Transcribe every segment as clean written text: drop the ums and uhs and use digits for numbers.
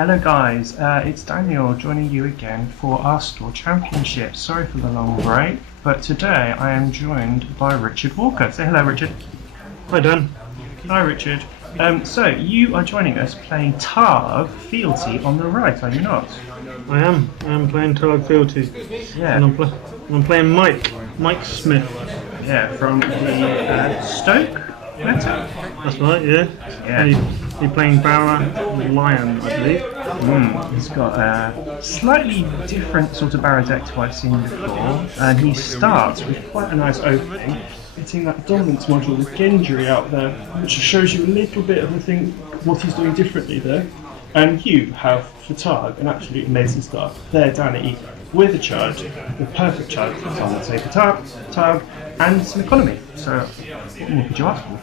Hello guys, it's Daniel joining you again for our store championship. Sorry for the long break, but today I am joined by Richard Walker. Say hello, Richard. Hi Dan. Hi, Richard. So you are joining us playing Targ Fealty on the right, are you not? I am. Playing Tyr Fealty. Yeah. And I'm playing Mike Smith. Yeah, from the Stoke meta. That's right, yeah. Yeah. And he's playing Barra Lion, I believe. He's got a slightly different sort of barra deck to I've seen before, and he starts with quite a nice opening, getting that dominance module with Gendry out there, which shows you a little bit of what he's doing differently there. And you have for Targ an absolutely amazing start. There, Danny, with a charge, the perfect charge for someone, say for Targ, and some economy. So, what more could you ask for?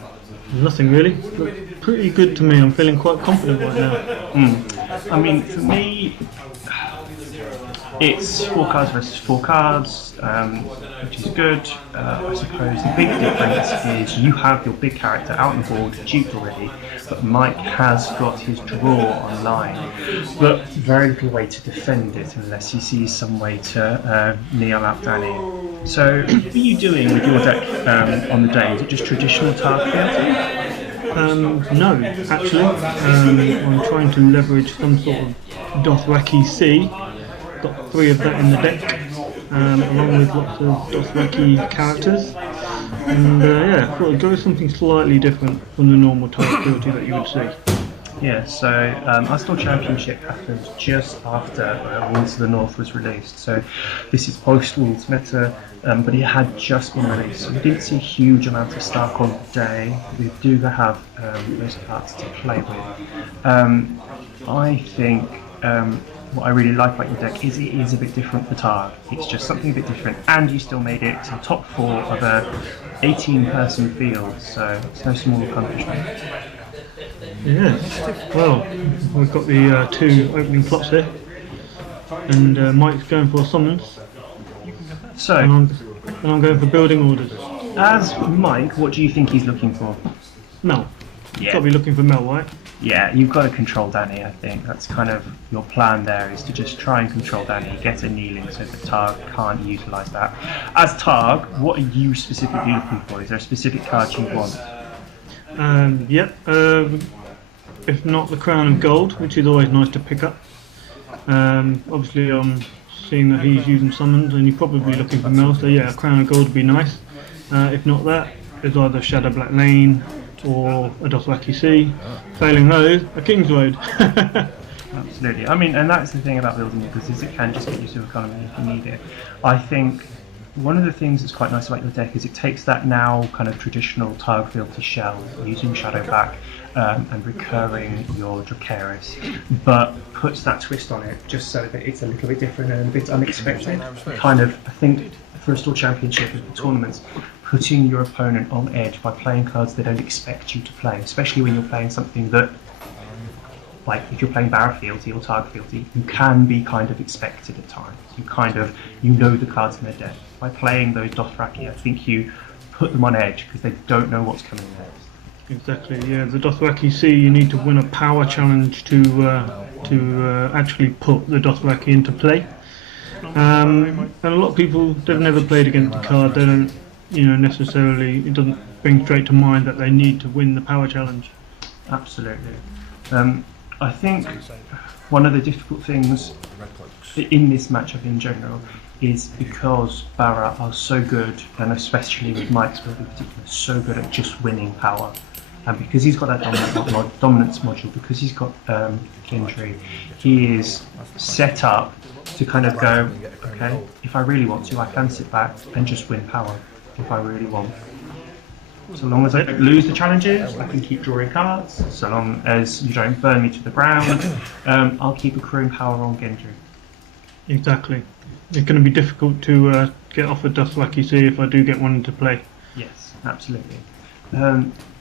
Nothing really. Look pretty good to me. I'm feeling quite confident right now. I mean, for me, it's 4 cards versus 4 cards, which is good. I suppose the big difference is you have your big character out on the board, duped already, but Mike has got his draw online, but very little way to defend it unless he sees some way to kneel out Danny. So, what are you doing with your deck on the day? Is it just traditional Targ Fealty? No, actually. I'm trying to leverage some sort of Dothraki C. Got 3 of that in the deck, along with lots of Dothraki characters. And yeah, I thought I'd go with something slightly different from the normal Tyr Fealty that you would see. Yeah, so our store championship happened just after Wolves of the North was released. So this is post-Wolves meta, but it had just been released. So we didn't see a huge amount of stock on the day. We do have those cards to play with. I think what I really like about your deck is it is a bit different for Targ. It's just something a bit different, and you still made it to the top 4 of a 18-person field, so it's no small accomplishment. Yeah, well, we've got the 2 opening plots here, and Mike's going for summons, So, and I'm going for building orders. as Mike, what do you think he's looking for? Mel. Yeah. Got to be looking for Mel, right? Yeah, you've got to control Danny, I think. That's kind of your plan there, is to just try and control Danny, get a kneeling so that Targ can't utilise that. As Targ, what are you specifically looking for? Is there a specific card you want? If not the Crown of Gold, which is always nice to pick up. Obviously I'm seeing that he's using summons and you're probably looking for Mel, so yeah, a Crown of Gold would be nice. If not that, it's either Shadow Black Lane or a Dothraki C. Failing those, a Kingsroad. Absolutely. I mean, and that's the thing about building orders, is it can just get you to economy if you need it. I think one of the things that's quite nice about your deck is it takes that now kind of traditional Targ Fealty shell, using Shadow Black and recurring your Dracarys, but puts that twist on it just so that it's a little bit different and a bit unexpected. Kind of, I think, for a store championship and tournaments, putting your opponent on edge by playing cards they don't expect you to play, especially when you're playing something that, like if you're playing Barra Fealty or Targ Fealty, you can be kind of expected at times. You know the cards in their deck. By playing those Dothraki, I think you put them on edge because they don't know what's coming next. Exactly, yeah. The Dothraki C, you need to win a power challenge to actually put the Dothraki into play. And a lot of people, they've never played against the card. They don't, necessarily. It doesn't bring straight to mind that they need to win the power challenge. Absolutely. I think one of the difficult things in this matchup in general is because Barra are so good, and especially with Mike's build in particular, so good at just winning power. And because he's got that dominance module, because he's got Gendry, he is set up to kind of go, okay, if I really want to, I can sit back and just win power if I really want. So long as I don't lose the challenges, I can keep drawing cards. So long as you don't burn me to the ground, I'll keep accruing power on Gendry. Exactly. It's going to be difficult to get off a Dothraki C if I do get one into play. Yes, absolutely.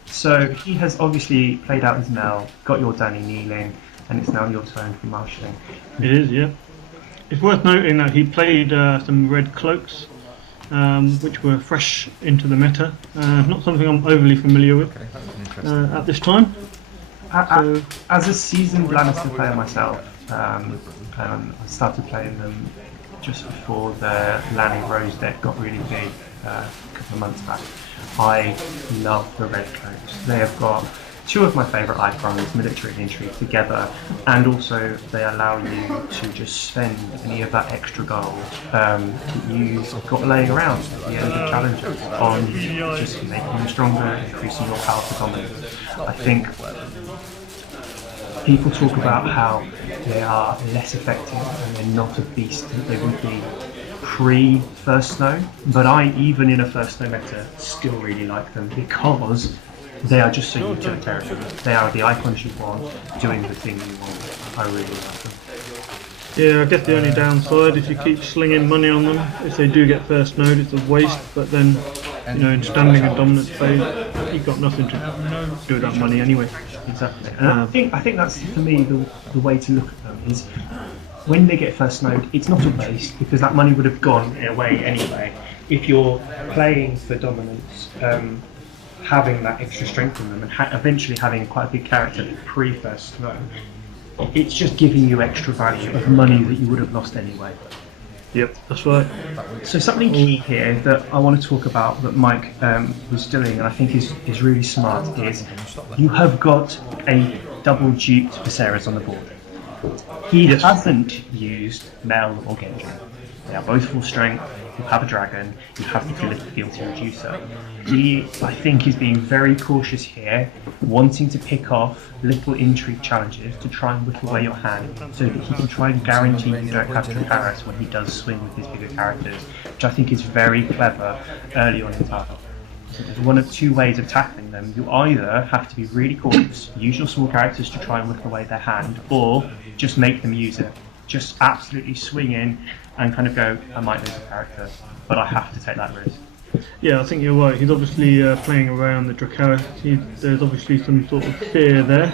So he has obviously played out his Mel, got your Danny kneeling, and it's now your turn for marshalling. It is, yeah. It's worth noting that he played some red cloaks, which were fresh into the meta. Not something I'm overly familiar with at this time. So, As a seasoned Lannister player myself, I started playing them just before the Lanny Rose deck got really big a couple of months back. I love the red coats. They have got two of my favourite icons, military and intrigue, together, and also they allow you to just spend any of that extra gold that you've got laying around at the end of challenges on just making them stronger, increasing your power for dominance. I think people talk about how they are less effective and they're not a beast that they would be pre-First Snow, but I, even in a First Snow meta, still really like them because they are just so utilitarian. They are the icons you want, doing the thing you want. I really like them. yeah, I guess the only downside, if you keep slinging money on them, if they do get first node, it's a waste, but then, you know, in standing and dominance phase, you've got nothing to do with that money anyway. Exactly. And I think that's, for me, the way to look at them is when they get first node, it's not a waste because that money would have gone away anyway. If you're playing for dominance, having that extra strength in them and eventually having quite a big character pre-first snow, it's just giving you extra value of money that you would have lost anyway. Yep, that's right. So something key here that I want to talk about that Mike was doing and I think is really smart is you have got a double duped Viserys on the board. He hasn't used Mel or Gendry. They are both full strength, you have a dragon, you have the fealty reducer. He, I think, is being very cautious here, wanting to pick off little intrigue challenges to try and whittle away your hand so that he can try and guarantee you don't have Dracarys when he does swing with his bigger characters, which I think is very clever early on in Tyr. There's one of two ways of tackling them. You either have to be really cautious, use your small characters to try and whittle away their hand, or just make them use it. Just absolutely swing in and kind of go, I might lose a character, but I have to take that risk. Yeah, I think you're right. He's obviously playing around the Dracarys. There's obviously some sort of fear there.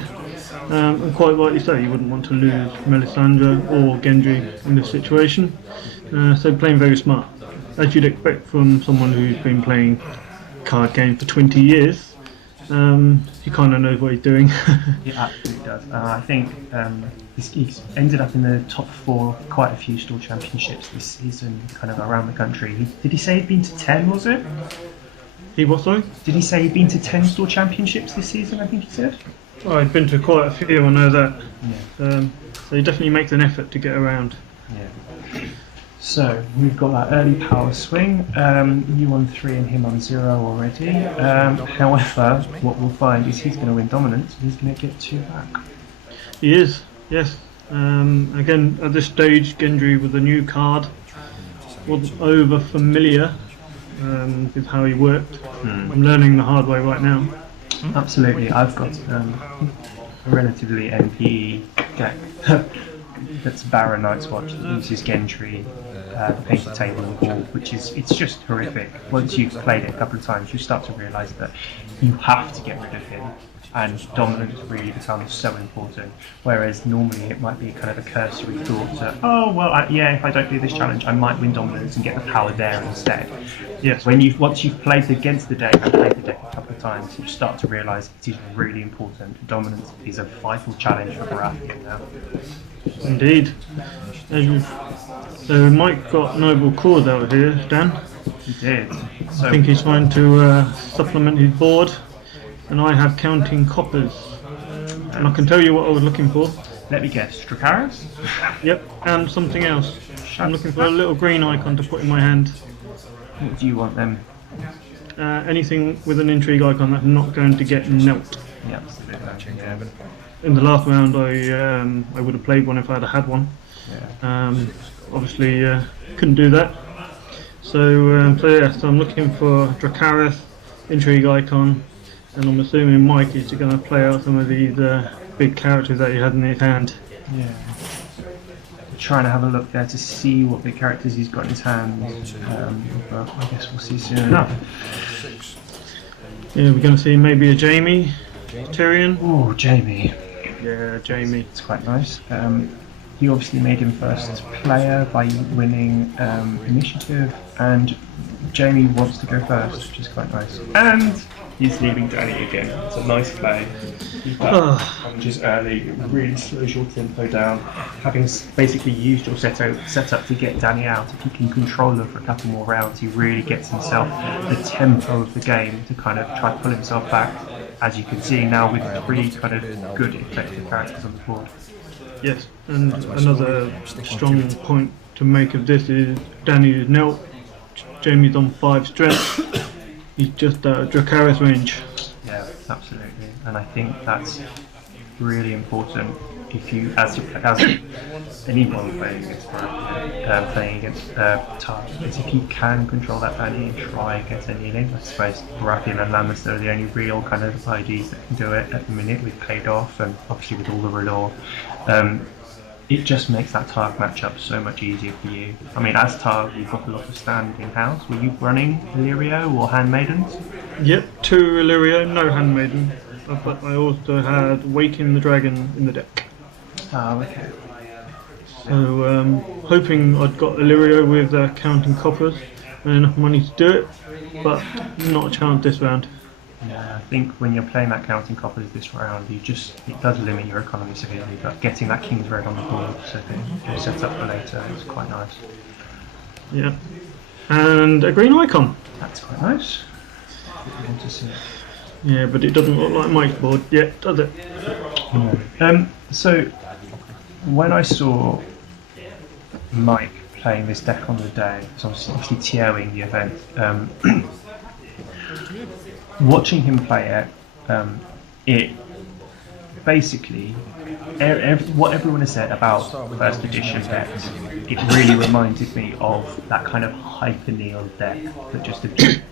And quite rightly so, you wouldn't want to lose Melisandre or Gendry in this situation. So playing very smart. As you'd expect from someone who's been playing card games for 20 years, he kind of knows what he's doing. He absolutely does. I think he's ended up in the top 4 of quite a few store championships this season, kind of around the country. Did he say he'd been to 10, was it? He what, sorry? Did he say he'd been to 10 store championships this season, I think he said? Oh, I've been to quite a few, I know that. Yeah. So he definitely makes an effort to get around. Yeah. So, we've got that early power swing, you on 3 and him on 0 already. However, what we'll find is he's going to win dominance and he's going to get 2 back. He is, yes. Again, at this stage, Gendry with a new card wasn't over familiar with how he worked. I'm learning the hard way right now. Absolutely, I've got a relatively MP deck that's Baron Night's Watch that uses Gendry, the painted table and the ball, which is, it's just horrific. Once you've played it a couple of times, you start to realise that you have to get rid of him, and dominance really becomes so important. Whereas normally it might be kind of a cursory thought that, oh well, yeah, if I don't do this challenge, I might win dominance and get the power there instead. Yes. Once you've played against the deck and played the deck a couple of times, you start to realise it is really important. Dominance is a vital challenge for Baratheon now. Indeed. So Mike got Noble Cause out here, Dan. He did. So I think he's trying to supplement his board, and I have Counting Coppers. And I can tell you what I was looking for. let me guess, Dracarys? Yep, and something else. I'm looking for a little green icon to put in my hand. What do you want then? Anything with an intrigue icon that's not going to get knelt. Yeah, absolutely. Yeah. In the last round, I would have played one if I'd had one. Yeah. Obviously, couldn't do that. So I'm looking for Dracarys, intrigue icon, and I'm assuming Mike is going to play out some of these big characters that he had in his hand. Yeah. Trying to have a look there to see what big characters he's got in his hand, but I guess we'll see soon enough. Yeah, we're going to see maybe a Jaime, Tyrion. Oh, Jaime. Yeah, Jaime. It's quite nice. He obviously made him first player by winning initiative, and Jaime wants to go first, which is quite nice. And He's leaving Danny again. It's a nice play. Just early, it really slows your tempo down. Having basically used your setup to get Danny out, if he can control him for a couple more rounds, he really gets himself the tempo of the game to kind of try to pull himself back. As you can see now with 3 kind of good effective characters on the board. Yes, and another strong point to make of this is Danny is knelt, Jamie's on 5 strength, he's just out of Dracarys range. Yeah, absolutely, and I think that's really important if you, as anyone playing against Tyr, is if you can control that Danny and try and get a kneeling. I suppose Baratheon and Lannister are the only real kind of IDs that can do it at the minute with Paid Off and obviously with all the R'hllor. It just makes that Tyr matchup so much easier for you. I mean, as Tyr, you've got a lot of stand in-house. Were you running Illyrio or Handmaidens? Yep, 2 Illyrio, no Handmaiden, but I also had Waking the Dragon in the deck. Oh, okay. So, hoping I'd got Illyrio with counting coppers and enough money to do it, but not a chance this round. Yeah, I think when you're playing that counting coppers this round, it does limit your economy severely, but getting that King's Road on the board so that you're set up for later is quite nice. Yeah. And a green icon. That's quite nice. I want to see it. Yeah, but it doesn't look like Mike's board yet, does it? No. So, when I saw Mike playing this deck on the day, so obviously TOing the event, watching him play it basically, what everyone has said about first edition decks, it really reminded me of that kind of Hyper-Neil deck that just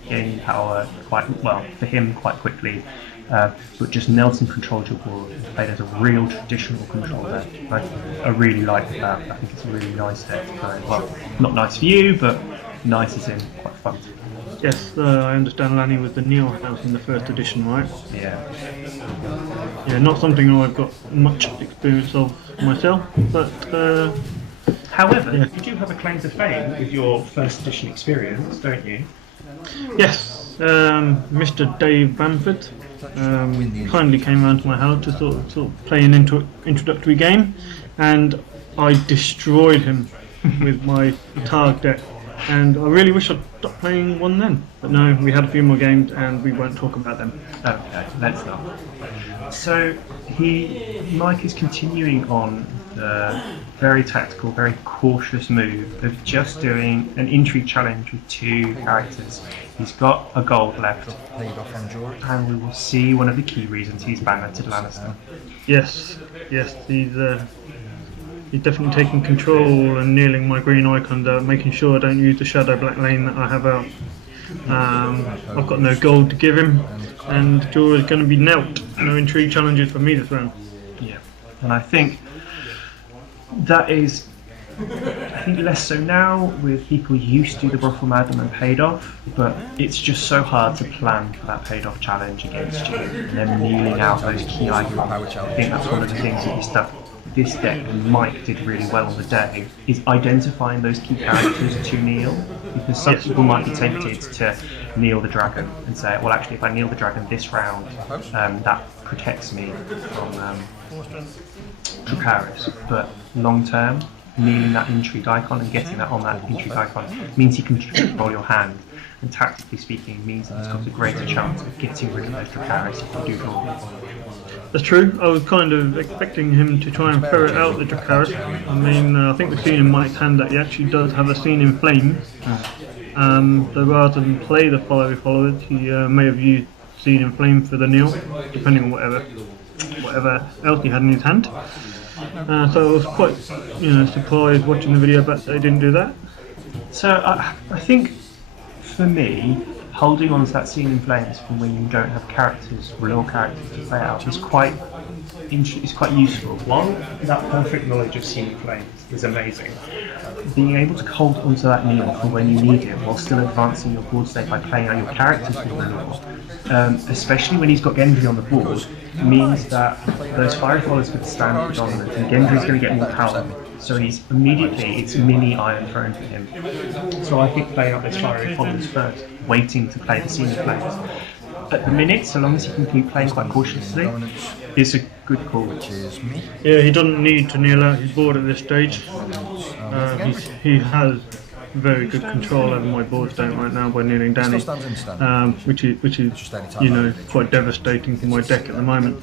gained power quite well for him quite quickly, but just Nelson controlled your board and played as a real traditional control deck. I really like that. I think it's a really nice deck to play. Well, not nice for you, but nice as in quite fun. Yes, I understand Lanny was the Neil house in the first edition, right? Yeah. Yeah, not something I've got much experience of myself, but however, you do have a claim to fame with your first edition experience, don't you? Yes, Mr. Dave Bamford kindly came round to my house to sort of play an introductory game, and I destroyed him with my Targ deck. And I really wish I'd stopped playing one then. But no, we had a few more games and we won't talk about them. Okay, let's not. So Mike is continuing on the very tactical, very cautious move of just doing an intrigue challenge with 2 characters. He's got a gold left, and we will see one of the key reasons he's bannered Lannister. Yes, he's definitely taking control and kneeling my green icon down, making sure I don't use the shadow black lane that I have out. I've got no gold to give him, and Jaw is going to be knelt. No intrigue challenges for me this round. Yeah, and I think that is, less so now with people used to the Brothel Madam and Paid Off, but it's just so hard to plan for that Paid Off challenge against you and then kneeling out those key icons. I think that's one of the things that this deck and Mike did really well on the day, is identifying those key characters to kneel, because some people might be tempted to kneel the dragon and say, well actually if I kneel the dragon this round, that protects me from Dracarys, but long term, kneeling that intrigue icon and getting that on that intrigue icon means he can control your hand, and tactically speaking means that he's got a greater chance of getting rid of those Dracarys if you do draw them. That's true. I was kind of expecting him to try and ferret out the Dracarys. I mean, I think we've seen in Mike's hand that he actually does have a scene in flame. So rather than play the fiery followers, he may have used scene in flame for the kneel, depending on whatever else he had in his hand. So I was quite, surprised watching the video, but they didn't do that. So I think for me, holding on to that scene in flames from when you don't have real characters to play out is quite useful. One, that perfect knowledge of scene in flames is amazing. Being able to hold onto that kneel for when you need it while still advancing your board state by playing out your characters with R'hllor, especially when he's got Gendry on the board, means that those fire followers could stand predominant and Gendry's going to get more power. So it's mini Iron Throne for him. So I think playing out those fiery followers first, waiting to play the scene in flames, at the minute, so long as he can keep playing quite cautiously, is a good call. Yeah, he doesn't need to kneel out his board at this stage. He has very good control over my board state right now by kneeling Danny, which is quite devastating for my deck at the moment.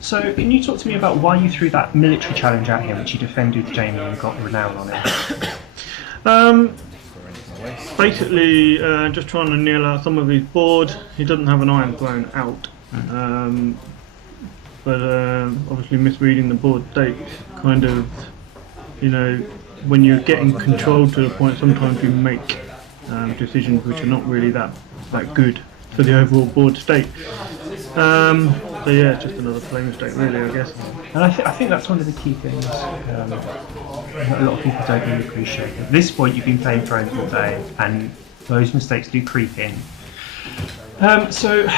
So, can you talk to me about why you threw that military challenge at him, which you defended Jamie and got renown on it? Basically, just trying to kneel out some of his board. He doesn't have an Iron Throne out, but obviously misreading the board state, kind of, when you're getting control to the point, sometimes you make decisions which are not really that good for the overall board state. So yeah, it's just another play mistake, really, I guess. And I think that's one of the key things that a lot of people don't really appreciate. At this point, you've been playing Thrones all day, and those mistakes do creep in. So,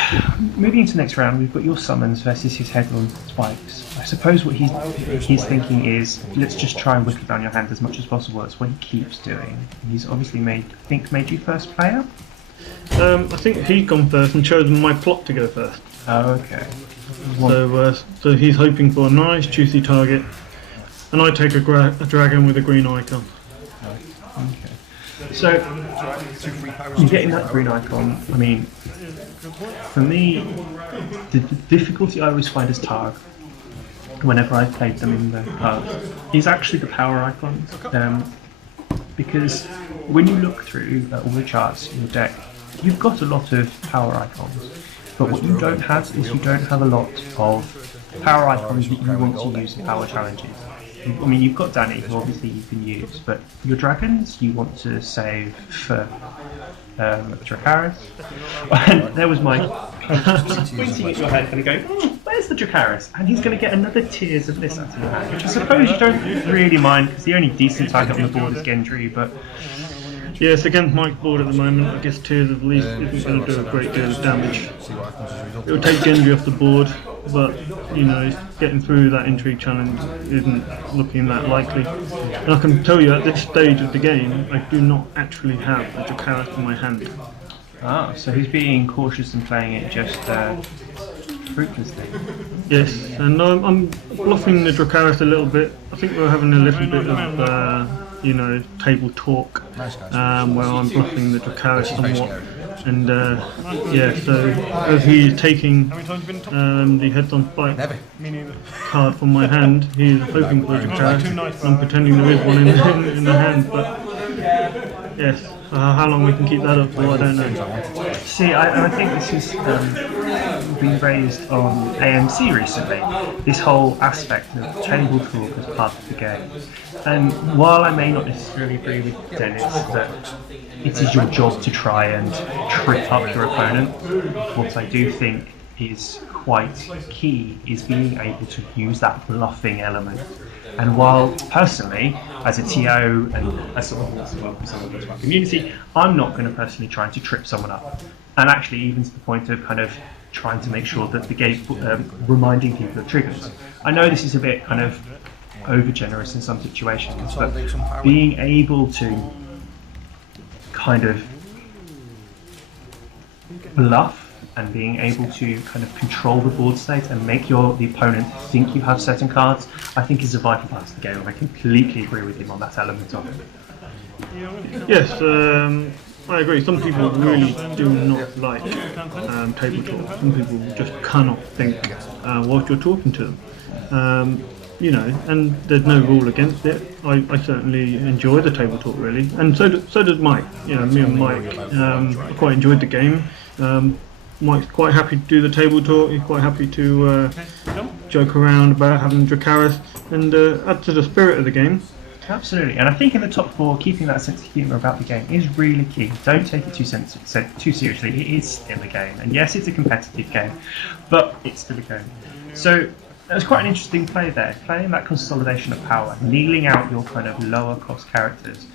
moving into the next round, we've got your summons versus his headlong spikes. I suppose what he's thinking is, let's just try and whittle down your hand as much as possible. That's what he keeps doing. He's obviously made you first player? I think he's gone first and chosen my plot to go first. Oh, okay. So he's hoping for a nice juicy target, and I take a dragon with a green icon. Okay. So, you're getting that green icon. I mean, for me, the difficulty I always find as Targ, whenever I've played them in the past, is actually the power icons. Because when you look through all the charts in your deck, you've got a lot of power icons. But what you don't have is you don't have a lot of power icons that you want to use in power challenges. I mean, you've got Danny, who obviously you can use, but your dragons you want to save for Dracarys. And there was my pointing at your head and going, where's the Dracarys? And he's going to get another Tears of Bliss out of your hand, which I suppose you don't really mind, because the only decent target on the board is Gendry, but... Yes, against Mike's board at the moment, I guess Tears of Bliss isn't going to do a great deal of damage. It will take Gendry off the board, but, getting through that intrigue challenge isn't looking that likely. And I can tell you, at this stage of the game, I do not actually have a Dracarys in my hand. Ah, so he's being cautious and playing it just fruitlessly. Yes, and I'm bluffing the Dracarys a little bit. I think we're having a little bit of... table talk, where I'm bluffing the Dracarys somewhat, and so as he's taking the heads on spike card from my hand, he's hoping for a Dracarys, and I'm pretending there is one in the hand, but yes, how long we can keep that up for, I don't know. See, I think this has been raised on AMC recently, this whole aspect of table talk as part of the game. And while I may not necessarily agree with Dennis that it is your job to try and trip up your opponent, what I do think is quite key is being able to use that bluffing element. And while personally, as a TO and as someone who wants to welcome someone to our community, I'm not going to personally try to trip someone up. And actually, even to the point of kind of trying to make sure that the game, reminding people of triggers. I know this is a bit kind of over generous in some situations, but being able to kind of bluff and being able to kind of control the board state and make the opponent think you have certain cards, I think is a vital part of the game, and I completely agree with him on that element of it. Yes, I agree. Some people really do not like table talk. Some people just cannot think whilst you're talking to them. And there's no rule against it. I certainly enjoy the table talk, really, and so does Mike. Me and Mike quite enjoyed the game. Mike's quite happy to do the table talk. He's quite happy to joke around about having Dracarys and add to the spirit of the game. Absolutely, and I think in the top four, keeping that sense of humour about the game is really key. Don't take it too seriously. It is still a game, and yes, it's a competitive game, but it's still a game. So it was quite an interesting play there, playing that consolidation of power, kneeling out your kind of lower cost characters.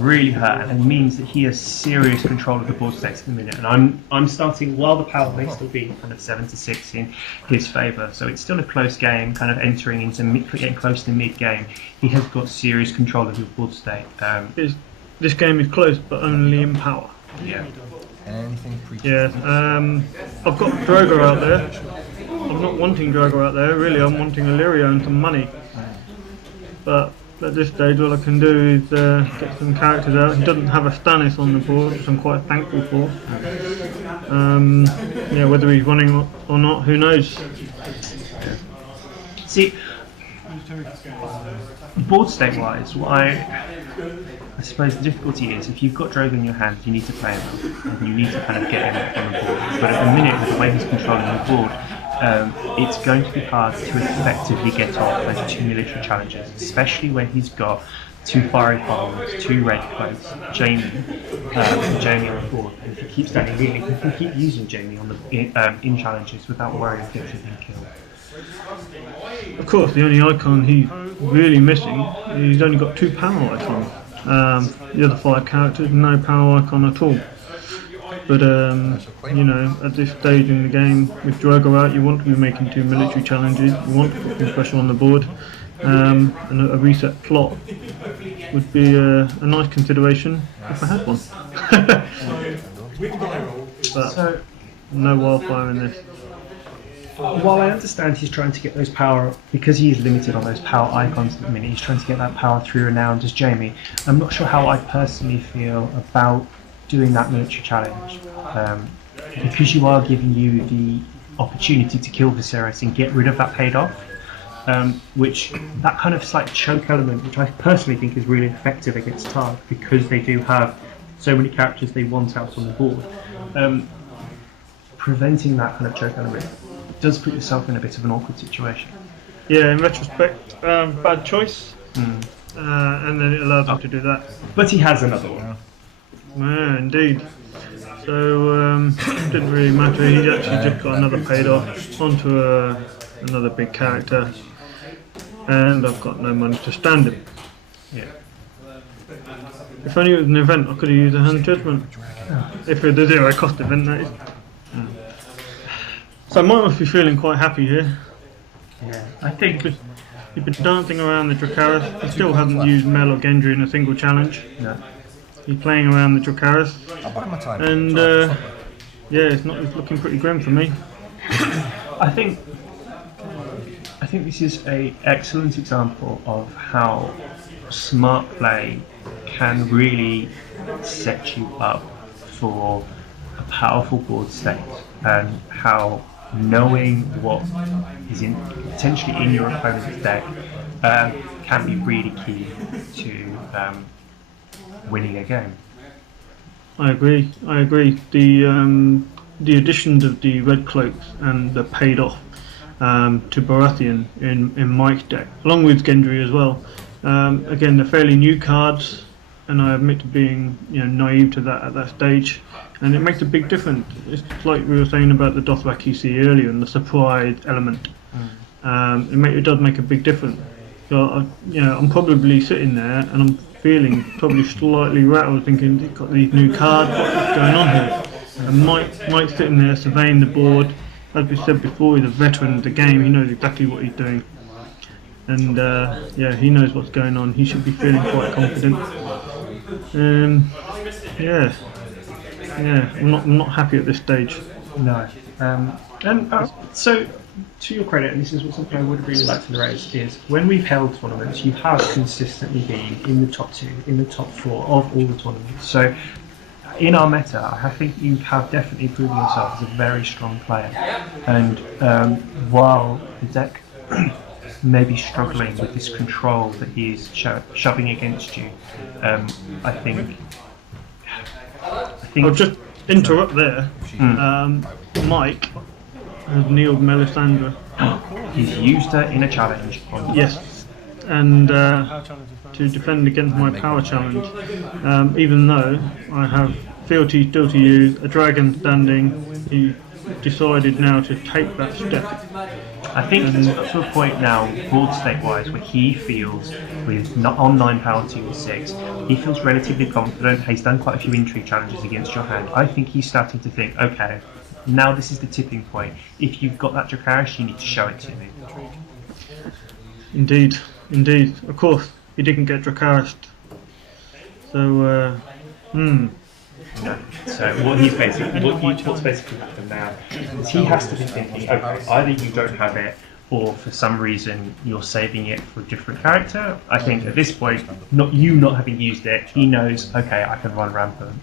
Really hurt, and it means that he has serious control of the board states at the minute. And I'm starting, while the power may still be kind of 7-6 in his favour, so it's still a close game, kind of entering into getting close to mid game. He has got serious control of your board state. This game is close, but only in power. Yeah. And anything Yeah, I've got Drogo out there. I'm not wanting Drogo out there, really. I'm wanting Illyrio and some money. But at this stage, all I can do is get some characters out. He doesn't have a Stannis on the board, which I'm quite thankful for. Yeah, whether he's running or not, who knows? See, board state wise, what I suppose the difficulty is if you've got Drogo in your hand, you need to play him and you need to kind of get him on the board. But at the minute, with the way he's controlling the board, it's going to be hard to effectively get off those 2 military challenges, especially when he's got 2 fiery holes, 2 red cloaks, Jamie on the board. And if he keeps standing really, he can keep using Jamie on the in challenges without worrying if he's being killed. Of course, the only icon he's really missing, he's only got 2 power icons. The other 5 characters, no power icon at all. But you know, at this stage in the game, with Drogo out, you want to be making 2 military challenges. You want to put some pressure on the board, and a reset plot would be a nice consideration if I had one. But So, no wildfire in this. while I understand he's trying to get those power, because he is limited on those power icons at the minute, he's trying to get that power through renowned as Jamie. I'm not sure how I personally feel about doing that military challenge, because you are giving you the opportunity to kill Viserys and get rid of that paid off, which that kind of slight choke element, which I personally think is really effective against Targ, because they do have so many characters they want out on the board. Preventing that kind of choke element does put yourself in a bit of an awkward situation. Yeah, in retrospect, bad choice, and then it allows him to do that. But he has another one. Yeah, indeed. So it didn't really matter. He actually just got another paid off onto another big character, and I've got no money to stand him. Yeah. If only it was an event, I could have used a hand judgment. If it was a 0 cost event, that is. So Mike must be feeling quite happy here. Yeah. I think. He's been dancing around the Dracarys. He still hasn't used Mel or Gendry in a single challenge. No. He's playing around the Dracarys, I'll buy my time. and yeah, it's looking pretty grim for me. I think this is an excellent example of how smart play can really set you up for a powerful board state, and how knowing what is potentially in your opponent's deck can be really key to winning a game. I agree. The additions of the red cloaks and the paid off to Baratheon in Mike's deck, along with Gendry as well. Again, they're fairly new cards, and I admit to being naive to that at that stage, and it makes a big difference. It's like we were saying about the Dothraki EC earlier and the surprise element. It does make a big difference. So I'm probably sitting there and I'm feeling probably slightly rattled, thinking, he's got these new cards, what's going on here? And Mike's sitting there surveying the board. As we said before, he's a veteran of the game, he knows exactly what he's doing. And he knows what's going on, he should be feeling quite confident. I'm not happy at this stage. No. So, to your credit, and this is something I would really like to raise, is when we've held tournaments, you have consistently been in the top 2, in the top 4 of all the tournaments. So, in our meta, I think you have definitely proven yourself as a very strong player. And while the deck may be struggling with this control that he's shoving against you, I think. I'll just interrupt there. Mike has kneeled Melisandre. He's used her in a challenge. Yes, and to defend against my power challenge, even though I have fealty still to use, a dragon standing, he decided now to take that step. I think it's got to a point now, board state wise, where he feels, on 9 power 2 and 6, he feels relatively confident. He's done quite a few intrigue challenges against your hand. I think he's starting to think, okay, now this is the tipping point. If you've got that Dracarys, you need to show it to me. Indeed. Of course, he didn't get Dracarys. So, No. So what's basically happened now is he has to be thinking, okay, either you don't have it, or for some reason you're saving it for a different character. I think at this point, not having used it, he knows, okay, I can run rampant.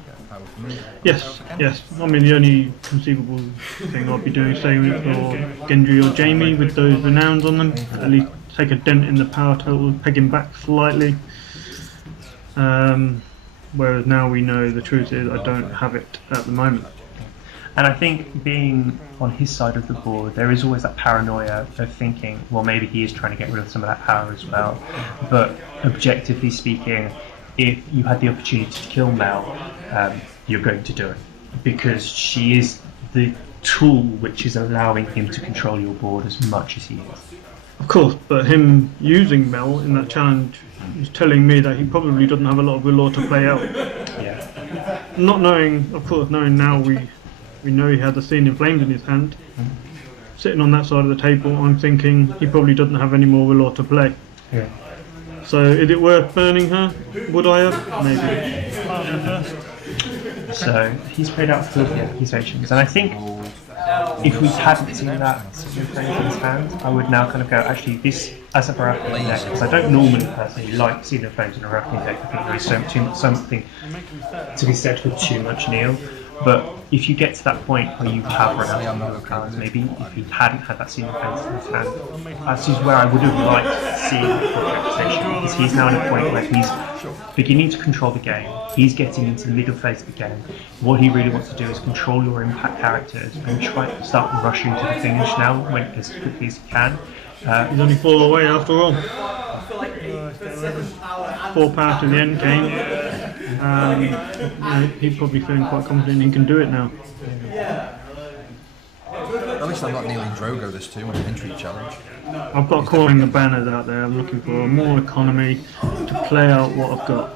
Yes. I mean, the only conceivable thing I'd be doing is saving it for Gendry or Jaime with those renowns on them. At least take a dent in the power total, peg him back slightly. Whereas now we know the truth is I don't have it at the moment. And I think being on his side of the board, there is always that paranoia of thinking, well, maybe he is trying to get rid of some of that power as well. But objectively speaking, if you had the opportunity to kill Mel, you're going to do it. Because she is the tool which is allowing him to control your board as much as he is. Of course, but him using Mel in that challenge is telling me that he probably doesn't have a lot of Willor to play out. Yeah. Not knowing, of course, knowing now we know he had the Scene in Flames in his hand. Sitting on that side of the table, I'm thinking he probably doesn't have any more Willor to play. Yeah. So is it worth burning her? Would I have? Maybe. So he's played out filthy accusations, and I think if we hadn't seen that Scene in Flames in his hand, I would now kind of go, actually, this as a Baratheon deck, because I don't normally personally like Scene in Flames in a Baratheon deck. I think there is something to be said for too much Neil. But if you get to that point where you have run out of cards, maybe if he hadn't had that Scene in Flames in his hand, this is where I would have liked to see the accusation, because he's now at a point where he's beginning to control the game. He's getting into the middle phase of the game. What he really wants to do is control your impact characters and try to start rushing to the finish now as quickly as he can. He's only 4 away after all. 4 power to the end game. He's probably feeling quite confident he can do it now. At least I'm not kneeling Drogo this too in an entry challenge. I've got calling the banners out there. I'm looking for more economy to play out what I've got.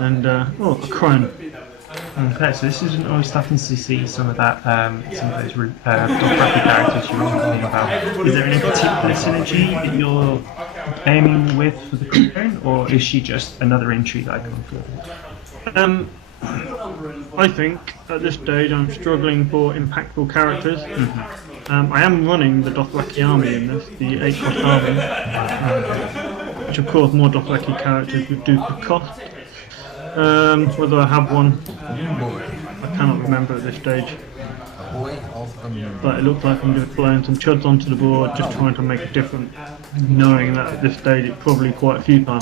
And a crone. Okay, so this isn't always starting to see some of that, some of those Dothraki characters you were talking about. Is there any particular synergy that you're aiming with for the crone, or is she just another intrigue icon for it? I think at this stage I'm struggling for impactful characters. I am running the Dothraki army in this, the 8-cost army, which of course more Dothraki characters would do per cost. Whether I have one, I cannot remember at this stage. But it looks like I'm just blowing some chuds onto the board, just trying to make a difference, knowing that at this stage it's probably quite futile.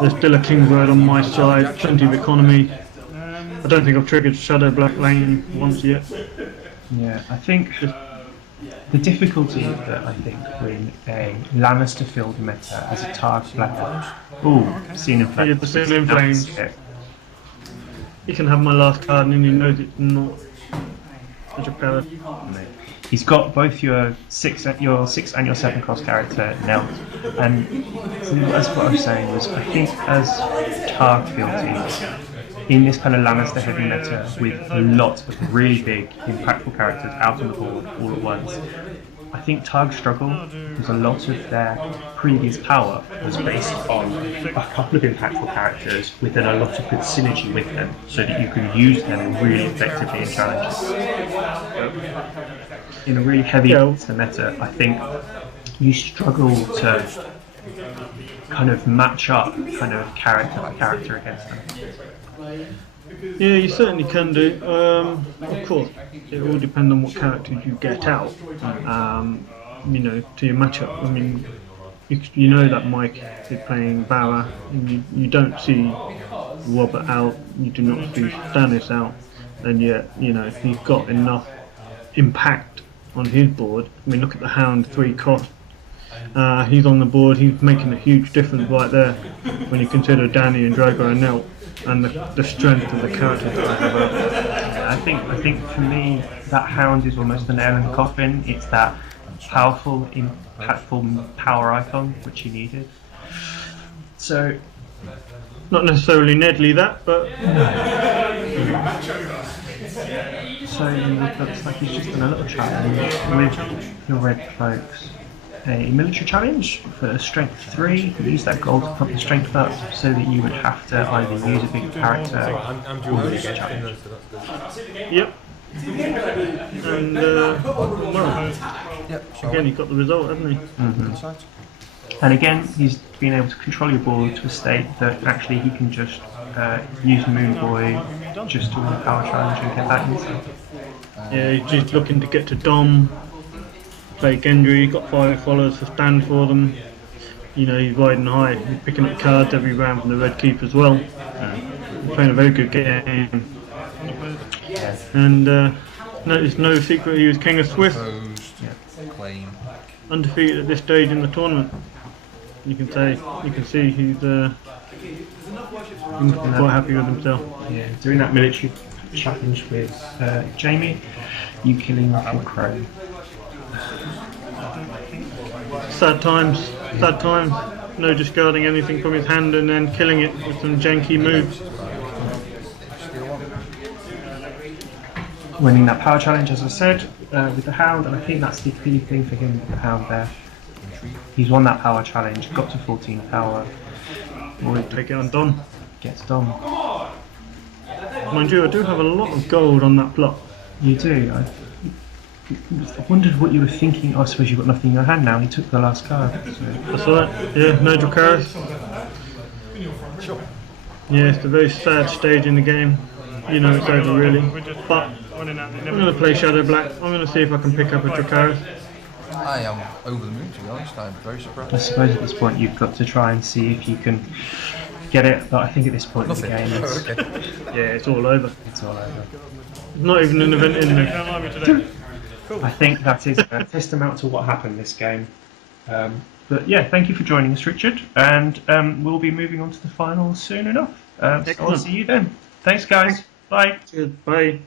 There's still a Kingbird on my side, plenty of economy. I don't think I've triggered Shadow Black Lane once yet. Yeah, I think the difficulty that I think in a Lannister-filled meta as a Targ Black Scene in Flames. The Scene in Flames. He can have my last card and he knows it's not such a power. He's got both your 6 and your 7 cost character now, and so that's what I was saying was I think as Targ field teams in this kind of Lannister heavy meta with a lot of really big impactful characters out on the board all at once, I think Targ struggle because a lot of their previous power was based on a couple of impactful characters with then a lot of good synergy with them so that you can use them really effectively in challenges. In a really heavy meta, I think you struggle to kind of match up kind of character by character against them. Yeah, you certainly can do. Of course, it all depends on what characters you get out. To your matchup. I mean, you know that Mike is playing Bauer, and you don't see Robert out. You do not see Stannis out, and yet he's got enough impact on his board. I mean, look at the Hound 3 cost. He's on the board. He's making a huge difference right there when you consider Danny and Drogo and Nelt. And the strength of the characters that I have out. I think for me that Hound is almost the nail in the coffin. It's that powerful, impactful power icon which he needed. So not necessarily Nedley that, but so it looks like he's just done a little challenge with your red cloaks. a military challenge for strength 3. Use that gold to pump the strength up so that you would have to either use a big character or use a challenge. Yep. And well, again, he got the result, hasn't he? And again, he's been able to control your board to a state that actually he can just use Moon Boy just to win the power challenge and get that inside. Yeah, he's just looking to get to Dom, play Gendry, got 5 followers to stand for them. You know, he's riding high, he's picking up cards every round from the Red Keep as well. Playing a very good game. And no, it's no secret he was King of Swift. Claim. Undefeated at this stage in the tournament. You can see he's quite happy with himself. Yeah, doing that military challenge with Jamie, you killing off your crow. Sad times. No discarding anything from his hand and then killing it with some janky moves. Winning that power challenge, as I said, with the Hound, and I think that's the key thing for him with the Hound there. He's won that power challenge, got to 14 power. Take it on Don. Gets Dom. Mind you, I do have a lot of gold on that plot. You do. I wondered what you were thinking. I suppose you've got nothing in your hand now. He took the last card. So. That's right. Yeah, no Dracarys. Sure. Yeah, it's a very sad stage in the game. You know it's over really. But I'm going to play Shadow Black. I'm going to see if I can pick up a Dracarys. I am over the moon, to be honest. I'm very surprised. I suppose at this point you've got to try and see if you can get it, but I think at this point in the game it's, yeah, it's all over. it's all over. Not even an event in there. I think that is a testament to what happened this game. But yeah, thank you for joining us, Richard, and we'll be moving on to the finals soon enough. So I'll see you then. Thanks, guys. Bye. Cheers. Bye.